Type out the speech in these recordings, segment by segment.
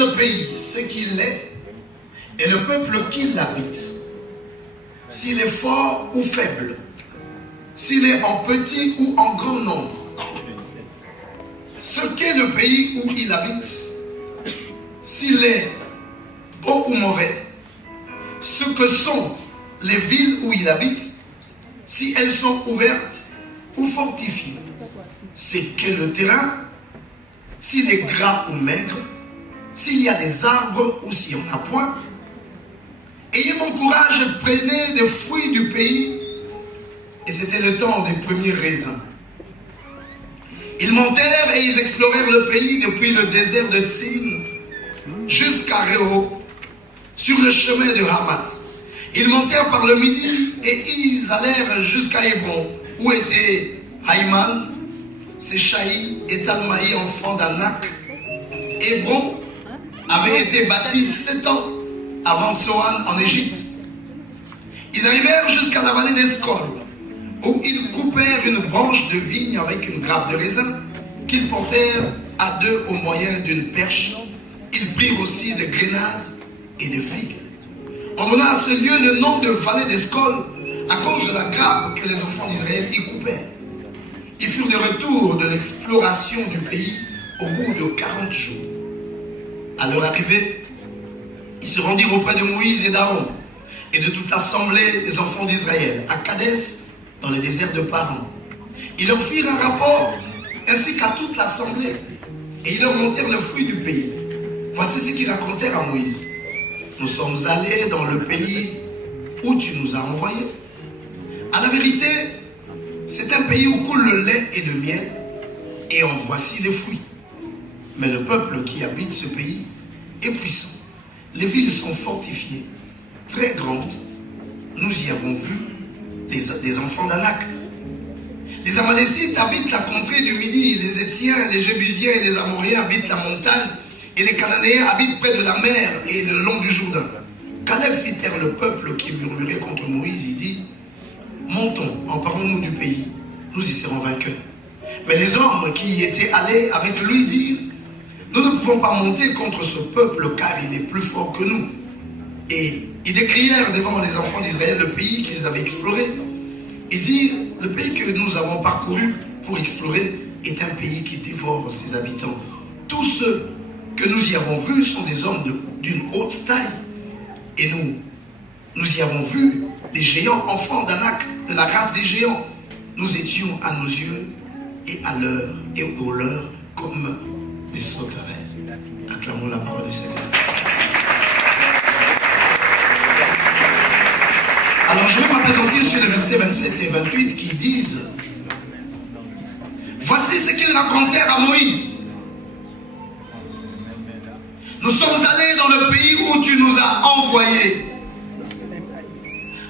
le pays, ce qu'il est, et le peuple qui l'habite, s'il est fort ou faible, s'il est en petit ou en grand nombre, ce qu'est le pays où il habite, s'il est bon ou mauvais, ce que sont les villes où il habite, si elles sont ouvertes ou fortifiées, c'est qu'est le terrain, s'il est gras ou maigre, s'il y a des arbres ou s'il n'y en a point. Ayez bon courage, prenez des fruits du pays. Et c'était le temps des premiers raisins. Ils montèrent et ils explorèrent le pays depuis le désert de Tsin jusqu'à Reho, sur le chemin de Hamath. Ils montèrent par le midi et ils allèrent jusqu'à Hébron, où étaient Haïman, Séchaï et Talmaï, enfants d'Anak. Hébron avait été bâti 7 ans avant Tsoan en Égypte. Ils arrivèrent jusqu'à la vallée d'Escol, où ils coupèrent une branche de vigne avec une grappe de raisin qu'ils portèrent à deux au moyen d'une perche. Ils prirent aussi des grenades et des figues. On donna à ce lieu le nom de vallée d'Escol à cause de la grappe que les enfants d'Israël y coupèrent. Ils furent de retour de l'exploration du pays au bout de 40 jours. À leur arrivée, ils se rendirent auprès de Moïse et d'Aaron et de toute l'assemblée des enfants d'Israël à Kadès, dans le désert de Paran. Ils leur firent un rapport, ainsi qu'à toute l'assemblée, et ils leur montèrent le fruit du pays. Voici ce qu'ils racontèrent à Moïse. Nous sommes allés dans le pays où tu nous as envoyés. À la vérité, c'est un pays où coule le lait et le miel, et en voici les fruits. Mais le peuple qui habite ce pays est puissant. Les villes sont fortifiées, très grandes. Nous y avons vu des enfants d'Anak. Les Amalécites habitent la contrée du Midi, les Étiens, les Jébusiens et les Amoréens habitent la montagne, et les Cananéens habitent près de la mer et le long du Jourdain. Caleb fit taire le peuple qui murmurait contre Moïse. Il dit: montons, emparons-nous du pays, nous y serons vainqueurs. Mais les hommes qui y étaient allés avec lui dirent: nous ne pouvons pas monter contre ce peuple car il est plus fort que nous. Et ils décrièrent devant les enfants d'Israël le pays qu'ils avaient exploré. Et dirent: le pays que nous avons parcouru pour explorer est un pays qui dévore ses habitants. Tous ceux que nous y avons vus sont des hommes d'une haute taille. Et nous y avons vu les géants, enfants d'Anak, de la race des géants. Nous étions à nos yeux et à l'heure et au leur comme des sauterelles. Acclamons la parole du Seigneur. Alors je vais m'appesantir sur les versets 27 et 28 qui disent: voici ce qu'ils racontèrent à Moïse. Nous sommes allés dans le pays où tu nous as envoyés.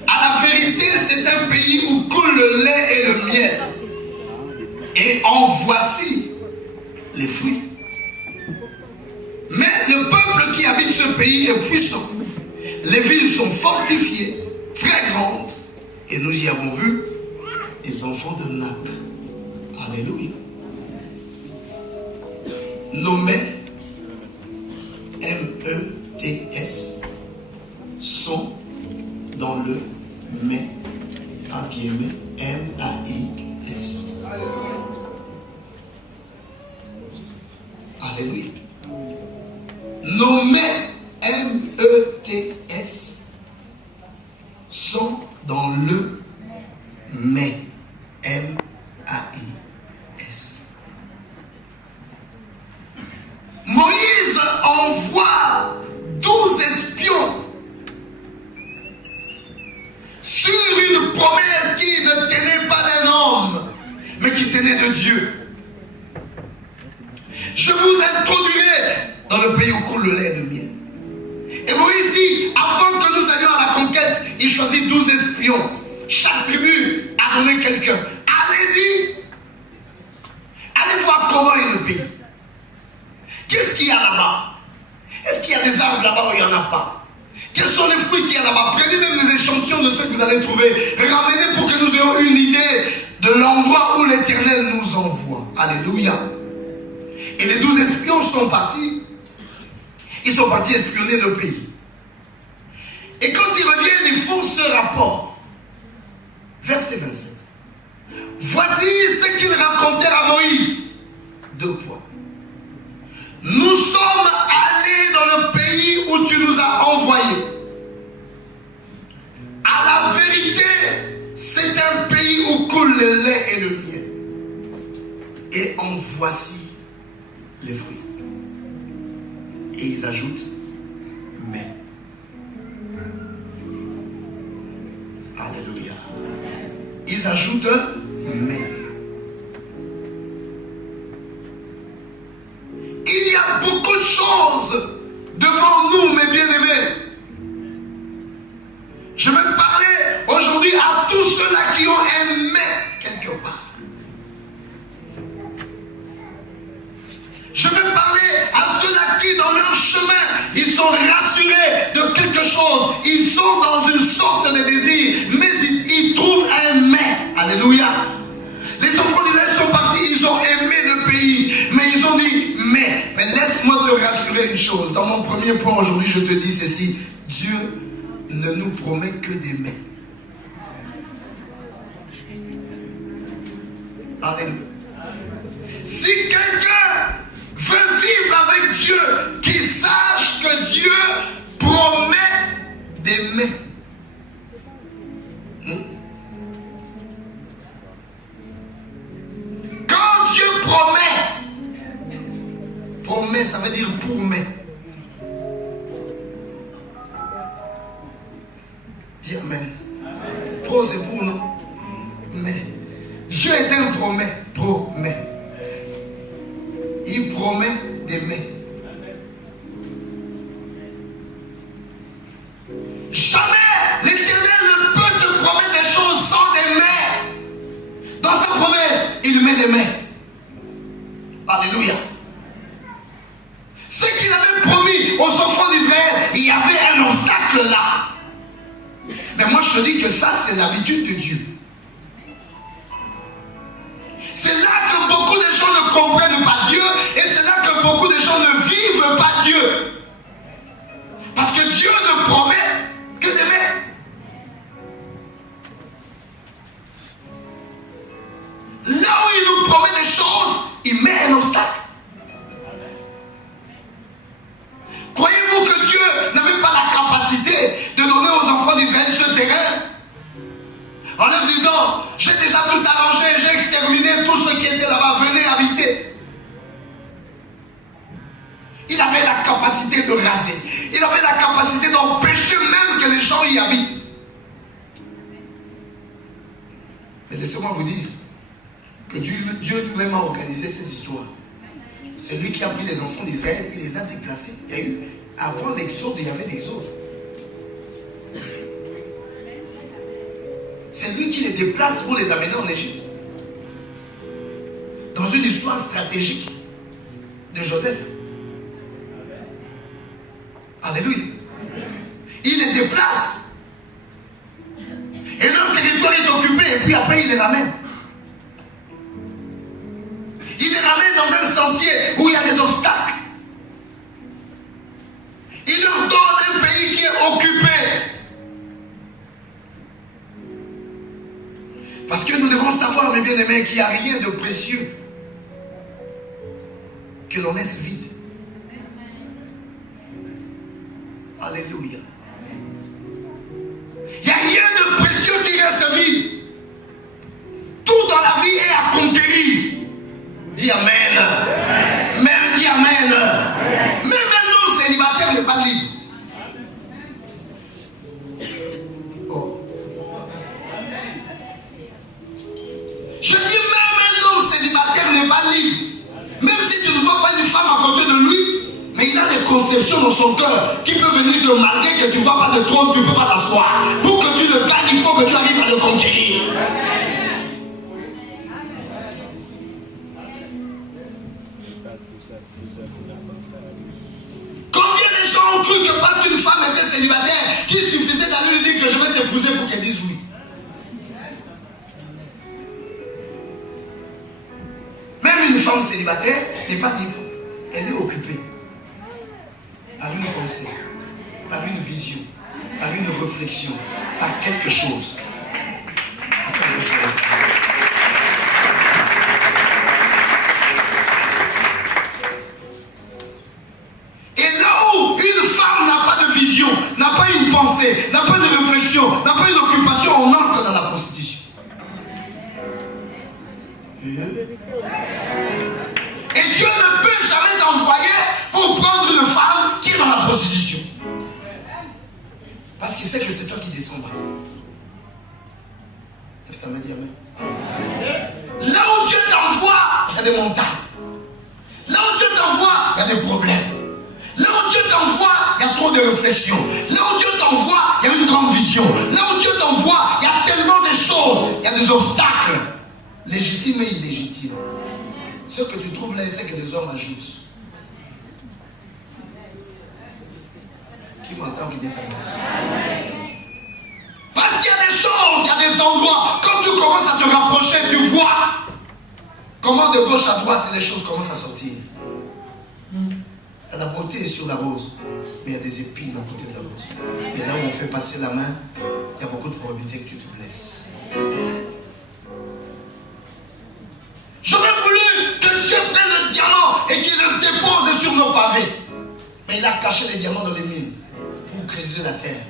À la vérité, c'est un pays où coule le lait et le miel. Et en voici les fruits. Mais le peuple qui habite ce pays est puissant. Les villes sont fortifiées, très grandes, et nous y avons vu des enfants de Nak. Alléluia. Nommés METS sont dans le mais MAIS. Alléluia. Nommés METS sont dans le mais MAIS. Moïse envoie 12 espions sur une promesse qui ne tenait pas d'un homme, mais qui tenait de Dieu. Je vous introduirai dans le pays où coule le lait et le miel. Et Moïse dit, avant que nous allions à la conquête, il choisit 12 espions. Chaque tribu a donné quelqu'un. Allez-y. Allez voir comment est le pays. Qu'est-ce qu'il y a là-bas? Est-ce qu'il y a des arbres là-bas ou il n'y en a pas? Quels sont les fruits qu'il y a là-bas? Prenez même des échantillons de ceux que vous allez trouver. Ramenez pour que nous ayons une idée de l'endroit où l'Éternel nous envoie. Alléluia. Et les 12 espions sont partis. Ils sont partis espionner le pays. Et quand ils reviennent, ils font ce rapport. Verset 27. Voici ce qu'ils racontèrent à Moïse. 2 points. Nous sommes allés dans le pays où tu nous as envoyés. À la vérité, c'est un pays où coule le lait et le miel. Et en voici les fruits. Et ils ajoutent mais. Alléluia. Ils ajoutent mais. Il y a beaucoup de choses devant nous, mes bien-aimés. Je vais parler aujourd'hui à tous ceux-là qui ont un mais quelque part. Je vais parler à ceux-là qui, dans leur chemin, ils sont rassurés de quelque chose. Ils sont dans une sorte de désir, mais ils trouvent un mais. Alléluia. Les enfants d'Israël sont partis, ils ont aimé le pays, mais ils ont dit mais laisse-moi te rassurer une chose. Dans mon premier point aujourd'hui, je te dis ceci. Dieu ne nous promet que des mais. Alléluia. Si quelqu'un veut vivre avec Dieu, qu'il sache que Dieu promet des mais. Quand Dieu promet, ça veut dire pour mais. Dis amen. Pro c'est pour non. Mais Dieu est un promet. Il promet des mais. Jamais l'Éternel ne peut te promettre des choses sans des mais. Dans sa promesse, il met des mais. Alléluia. Ce qu'il avait promis aux enfants d'Israël, il y avait un obstacle là. Mais moi je te dis que ça c'est l'habitude de Dieu. C'est là que beaucoup de gens ne comprennent pas Dieu et c'est là que beaucoup de gens ne vivent pas Dieu. Parce que Dieu ne promet que des mais. Là où il nous promet des choses, il met un obstacle. Croyez-vous que Dieu n'avait pas la capacité de donner aux enfants d'Israël ce terrain en leur disant, j'ai déjà tout arrangé, j'ai exterminé tous ceux qui étaient là-bas, venez habiter. Il avait la capacité de raser. Il avait la capacité d'empêcher même que les gens y habitent. Mais laissez-moi vous dire que Dieu lui-même a organisé ces histoires. C'est lui qui a pris les enfants d'Israël, il les a déplacés. Il y a eu, avant l'exode, il y avait l'exode. C'est lui qui les déplace pour les amener en Égypte. Dans une histoire stratégique de Joseph. Alléluia. Il les déplace. Et leur territoire est occupé et puis après il les ramène. Il les ramène dans un sentier où il y a des obstacles. Il leur donne un pays qui est occupé. Parce que nous devons savoir, mes bien-aimés, qu'il n'y a rien de précieux que l'on laisse vide. Alléluia. Il n'y a rien de précieux qui reste vide. Tout dans la vie est à conquérir. Dis amen. Même dis amen. Même un homme célibataire n'est pas libre. Oh. Je dis même un homme célibataire n'est pas libre. Même si tu ne vois pas une femme à côté de lui, mais il a des conceptions dans son cœur qui peuvent venir te marquer que tu ne vois pas de trône, tu ne peux pas t'asseoir. Pour que tu le gagnes, il faut que tu arrives à le conquérir. Combien de gens ont cru que parce qu'une femme était célibataire, qu'il suffisait d'aller lui dire que je vais t'épouser pour qu'elle dise oui? Même une femme célibataire n'est pas libre. Elle est occupée par une pensée, par une vision, par une réflexion, par quelque chose. Et là où une femme n'a pas de vision, n'a pas une pensée, n'a pas de réflexion, n'a pas une occupation, on entre dans la prostitution. Et Dieu ne peut jamais t'envoyer pour prendre une femme qui est dans la prostitution. Parce qu'il sait que c'est toi qui descendras. Est-ce que tu m'as dit amen? Là où Dieu t'envoie, il y a des montagnes. Là où Dieu t'envoie, il y a des problèmes. Là où Dieu t'envoie, il y a trop de réflexion. Là où Dieu t'envoie, il y a une grande vision. Là où Dieu t'envoie, il y a tellement de choses. Il y a des obstacles. Légitimes et illégitimes. Ce que tu trouves là, c'est que des hommes ajoutent. Qui m'entend, qui dit ça? Parce qu'il y a des choses, il y a des endroits. Quand tu commences à te rapprocher, tu vois comment de gauche à droite les choses commencent à sortir. La beauté est sur la rose, mais il y a des épines à côté de la rose. Et là où on fait passer la main, il y a beaucoup de probabilités que tu te blesses. J'aurais voulu que Dieu prenne le diamant et qu'il le dépose sur nos pavés. Mais il a caché les diamants dans les mines pour creuser la terre,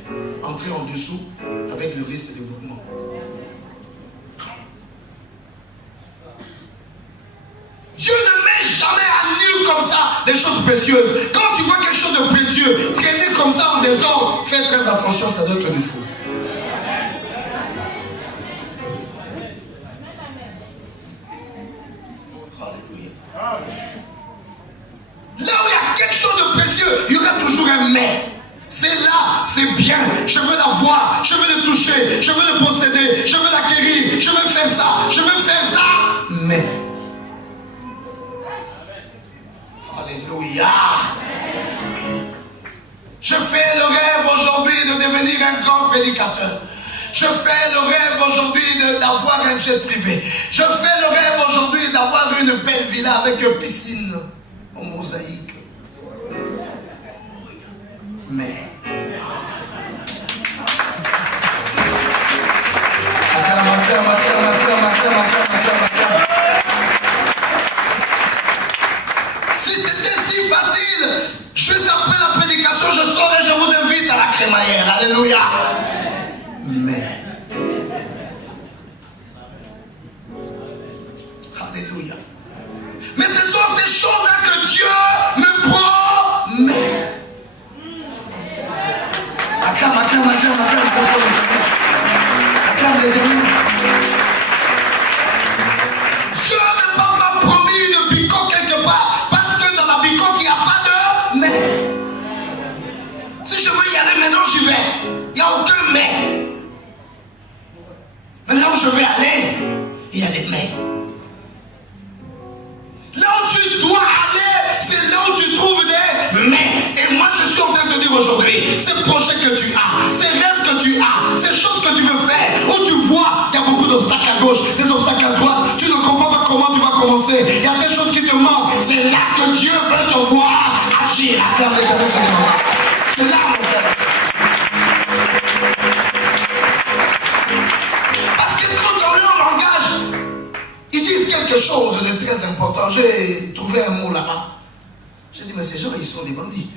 entrer en dessous avec le risque de mouvement. Dieu ne met jamais à nu comme ça des choses précieuses. Quand tu vois quelque chose de précieux traîner comme ça en désordre, fais très attention, ça doit être du faux. Là où il y a quelque chose de précieux, il y aura toujours un mais. C'est là, c'est bien, je veux la voir, je veux le toucher, je veux le posséder, je veux l'acquérir, je veux faire ça, je veux faire ça. Mais. Alléluia. Je fais le rêve aujourd'hui de devenir un grand prédicateur. Je fais le rêve aujourd'hui d'avoir un jet privé. Je fais le rêve aujourd'hui d'avoir une belle villa avec une piscine en mosaïque. Mais si c'était si facile, juste après la prédication, je sors et je vous invite à la crémaillère. Alléluia. Mais alléluia. Mais ce sont ces choses-là que Dieu me promet. Dieu ne m'a pas promis une bicoque quelque part parce que dans la bicoque il n'y a pas de mais. Si je veux y aller maintenant, j'y vais. Il n'y a aucun mais. Mais là où je vais aller, il y a des mais. Là où tu dois aller, c'est là où tu trouves des mais. Et moi je suis en train de te dire aujourd'hui, ces projets que tu as, ces rêves que tu as, ces choses que tu veux faire, où tu vois, il y a beaucoup d'obstacles à gauche, des obstacles à droite, tu ne comprends pas comment tu vas commencer, il y a des choses qui te manquent, c'est là que Dieu veut te voir agir. Acclame les cadeaux. C'est là mon frère. Parce que quand on leur langage, ils disent quelque chose de très important. J'ai trouvé un mot là-bas. J'ai dit, mais ces gens, ils sont des bandits.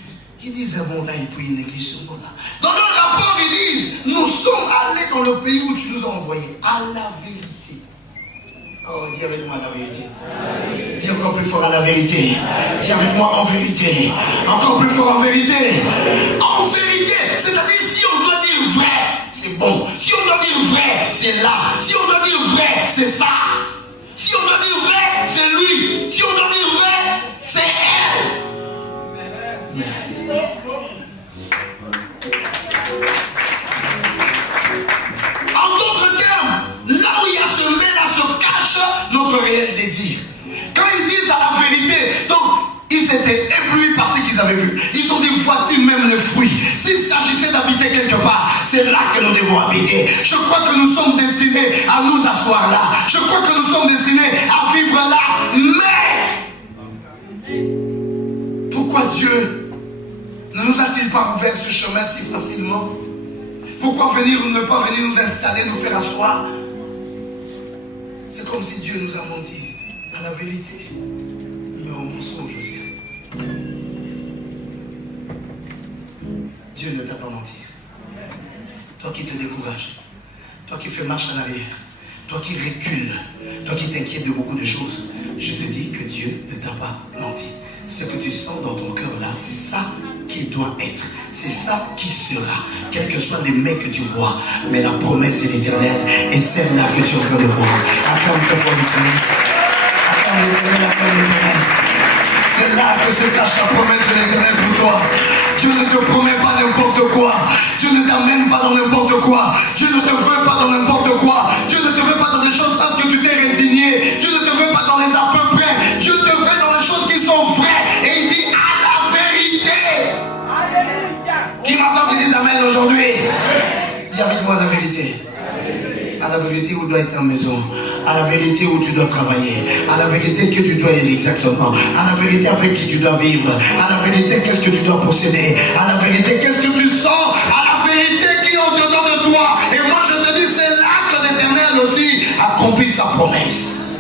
Ils disent un mot là et puis ils négligent ce mot là. Dans leur rapport, ils disent, nous sommes allés dans le pays où tu nous as envoyés. À la vérité. Oh, dis avec moi la vérité. Dis encore plus fort à la vérité. Dis avec moi en vérité. Encore plus fort en vérité. En vérité. C'est-à-dire, si on doit dire vrai, c'est bon. Si on doit dire vrai, c'est là. Si on doit dire vrai, c'est ça. Si on doit dire vrai, c'est lui. Si on doit dire vrai, c'est elle. En d'autres termes, là où il y a ce mais-là se cache notre réel désir. Quand ils disent à la vérité, donc ils étaient éblouis par ce qu'ils avaient vu. Ils ont dit voici même les fruits. S'il s'agissait d'habiter quelque part, c'est là que nous devons habiter. Je crois que nous sommes destinés à nous asseoir là. Je crois que nous sommes destinés à vivre là. Mais pourquoi Dieu ne Ne nous a-t-il pas ouvert ce chemin si facilement? Pourquoi venir ou ne pas venir nous installer, nous faire asseoir? C'est comme si Dieu nous a menti. Dans la vérité, mais au mensonge aussi. Dieu ne t'a pas menti. Toi qui te décourages, toi qui fais marche en arrière, toi qui recules, toi qui t'inquiètes de beaucoup de choses, je te dis que Dieu ne t'a pas menti. Ce que tu sens dans ton cœur là, c'est ça qui doit être. C'est ça qui sera. Quels que soient les mets que tu vois, mais la promesse de l'Éternel est celle-là que tu es en train de voir. Acclame très fort l'Éternel. Acclame l'Éternel, acclame l'Éternel. C'est là que se cache la promesse de l'Éternel pour toi. Dieu ne te promet pas n'importe quoi. Dieu ne t'amène pas dans n'importe quoi. Dieu ne te veut pas dans n'importe quoi. Dieu ne te veut pas dans des choses parce que tu t'es résigné. Dieu ne te veut pas dans les à peu près. Dieu te veut dans les choses qui sont vraies. Et il dit à la vérité. Alléluia. Qui m'entend qui dit amen aujourd'hui? Dis avec moi la vérité. À la vérité où doit être ta maison, à la vérité où tu dois travailler, à la vérité que tu dois aller exactement, à la vérité avec qui tu dois vivre, à la vérité qu'est-ce que tu dois posséder, à la vérité qu'est-ce que tu sens, à la vérité qui est au-dedans de toi. Et moi je te dis, c'est là que l'Éternel aussi accomplit sa promesse.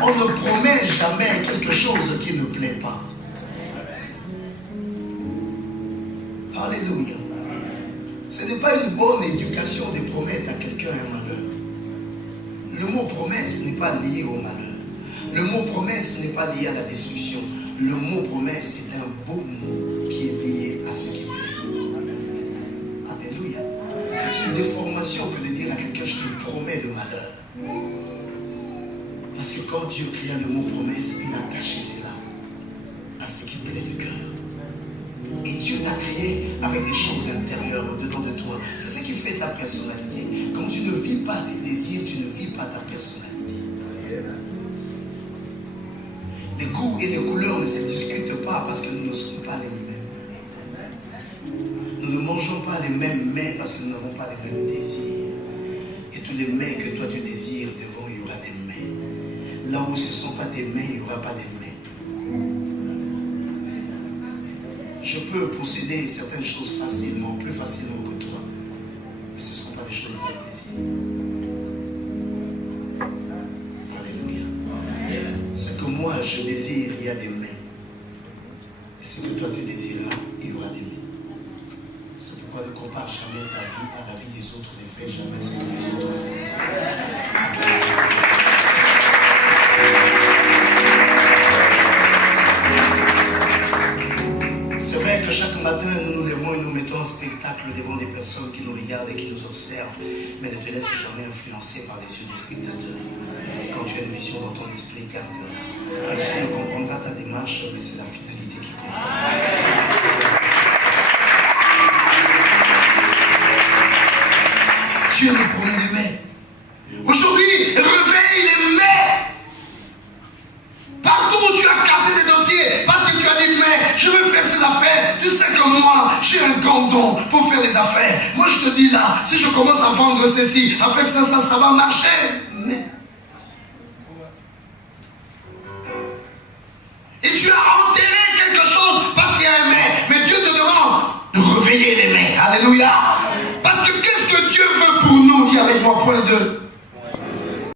On ne promet jamais quelque chose qui ne plaît pas. Alléluia. Ce n'est pas une bonne éducation de promettre à quelqu'un un malheur. Le mot promesse n'est pas lié au malheur. Le mot promesse n'est pas lié à la destruction. Le mot promesse est un beau mot qui est lié à ce qui plaît. Alléluia. C'est une déformation que de dire à quelqu'un je te promets le malheur. Parce que quand Dieu créa le mot promesse, il a attaché cela à ce qui plaît le cœur. Et Dieu t'a créé avec des choses intérieures au-dedans de toi. C'est ce qui fait ta personnalité. Quand tu ne vis pas tes désirs, tu ne vis pas ta personnalité. Les goûts et les couleurs ne se discutent pas parce que nous ne sommes pas les mêmes. Nous ne mangeons pas les mêmes mets parce que nous n'avons pas les mêmes désirs. Et tous les mets que toi tu désires, devant il y aura des mets. Là où ce ne sont pas des mets, il n'y aura pas des mets. Je peux posséder certaines choses facilement, plus facilement que toi. Mais ce ne sont pas des choses que je désire. Alléluia. Ce que moi je désire, il y a des mains. Et ce que toi tu désireras, il y aura des mains. C'est pourquoi ne compare jamais ta vie à la vie des autres. Ne fais jamais ce que les autres font. C'est vrai que chaque matin, nous nous levons et nous mettons un spectacle devant des personnes qui nous regardent et qui nous observent. Mais ne te laisse jamais influencer par les yeux des spectateurs. Quand tu as une vision dans ton esprit, garde-la. Personne ne comprendra ta démarche, mais c'est la finalité qui compte. Dieu nous promet des mains. Aujourd'hui, réveille les mains. Partout où tu as cassé des dossiers, parce que tu as dit, mais je veux faire ces affaires. Tu sais que moi, j'ai un grand don pour faire les affaires. Moi, je te dis là, si je commence à vendre ceci, à faire ça va marcher. Mais... Et tu as enterré quelque chose parce qu'il y a un mais Dieu te demande de réveiller les mains. Alléluia. Parce que qu'est-ce que Dieu veut pour nous? Dis avec moi, point 2.